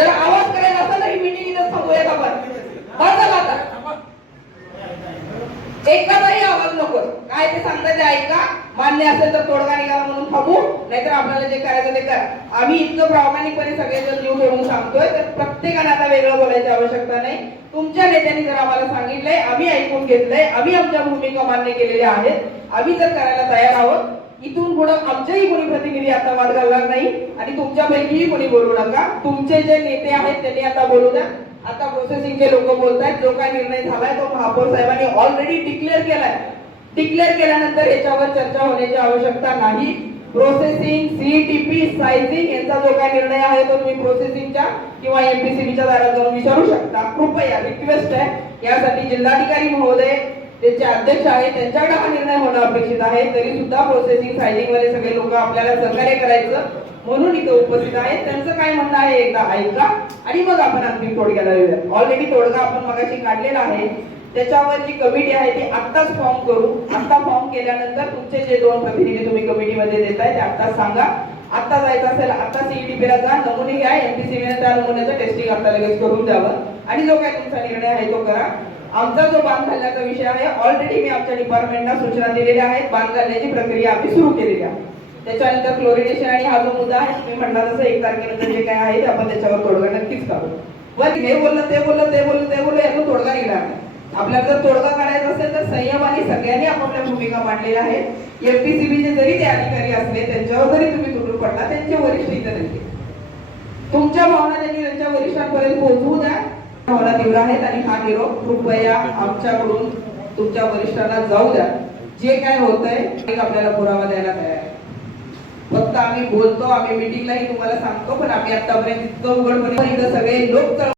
जर आवाज करायचा असेल तर ही मीटिंग इथं थांबूयात आपण. बस झालं आता. एकाचाही आवाज नको. काय ते सांगतात ते ऐका. मान्य असेल तर तोडगा निघाला म्हणून थांबू, नाहीतर आपल्याला जे करायचं ते करा. आम्ही इतकं प्रामाणिकपणे सगळेजण जीव तोडून सांगतोय तर प्रत्येकाने आता वेगळं बोलायची आवश्यकता नाही. तुमच्या नेत्यांनी जर आम्हाला सांगितलंय, आम्ही ऐकून घेतलंय, आम्ही आमच्या भूमिका मान्य केलेल्या आहेत, आम्ही जर करायला तयार आहोत. इथून पुढे आमच्याही कोणी प्रतिनिधी आता वाद घालणार नाही आणि तुमच्यापैकीही कोणी बोलू नका. तुमचे जे नेते आहेत त्यांनी आता बोलू द्या. आता प्रोसेसिंगचे लोक बोलतायत. जो काय निर्णय झालाय तो महापौर साहेबांनी ऑलरेडी डिक्लेअर केलाय. डिक्लेअर केल्यानंतर याच्यावर चर्चा होण्याची आवश्यकता नाही. प्रोसेसिंग, सीईटीपी, सायझिंग यांचा जो काय निर्णय आहे तो तुम्ही प्रोसेसिंगच्या किंवा एमपीसीबीच्या दारात जाऊन विचारू शकता. कृपया रिक्वेस्ट आहे, यासाठी जिल्हाधिकारी महोदय त्याचे अध्यक्ष आहेत त्यांच्याकडे हा निर्णय होणं अपेक्षित आहे. तरी सुद्धा प्रोसेसिंग, सायझिंग मध्ये सगळे लोक आपल्याला सहकार्य करायचं म्हणून इथे उपस्थित आहेत. त्यांचं काय म्हणणं आहे एकदा ऐका आणि मग आपण अंतिम तोडग्याला येऊया. ऑलरेडी तोडगा आपण मगाशी काढलेला आहे. त्याच्यावर जी कमिटी आहे ती आत्ताच फॉर्म करू. आत्ता फॉर्म केल्यानंतर तुमचे जे 2 प्रतिनिधी तुम्ही कमिटीमध्ये देताय ते आत्ताच सांगा. आत्ता जायचं असेल आत्ता सीईटीपीला जा, नमुने घ्या, एमपीसीबीने त्या नमुन्याचं टेस्टिंग आता लगेच करून द्यावं आणि जो काय तुमचा निर्णय आहे तो करा. आमचा जो बांध घालण्याचा विषय आहे ऑलरेडी मी आमच्या डिपार्टमेंटला सूचना दिलेल्या आहेत. बांध घालण्याची प्रक्रिया आम्ही सुरू केलेली आहे. त्याच्यानंतर क्लोरिनेशन आणि हा जो मुद्दा आहे तुम्ही म्हणला तसं 1 तारखेनंतर जे काय आहे ते आपण त्याच्यावर तोडगा नक्कीच काढू. पण हे बोललं ते बोललं ते बोललं ते बोललं यातून तोडगा निघणार नाही. आपल्याला जर तोडगा काढायचा असेल तर संयमाने सगळ्यांनी आपापल्या भूमिका मांडलेल्या आहेत. एमपीसीबीचे जरी ते अधिकारी असले त्यांच्यावर जरी तुम्ही तुटून पडला त्यांचे वरिष्ठ इथं नाही. तुमच्या भावना त्यांनी त्यांच्या वरिष्ठांपर्यंत पोहोचवू द्या. भावना तीव्र आहेत आणि हा निरोप कृपया आमच्याकडून तुमच्या वरिष्ठांना जाऊ द्या. जे काय होतंय आपल्याला पुरावा द्यायला तयार आहे. फक्त आम्ही बोलतो, आम्ही मीटिंगलाही तुम्हाला सांगतो, पण आम्ही आतापर्यंत इतकं उघडपणे सगळे लोक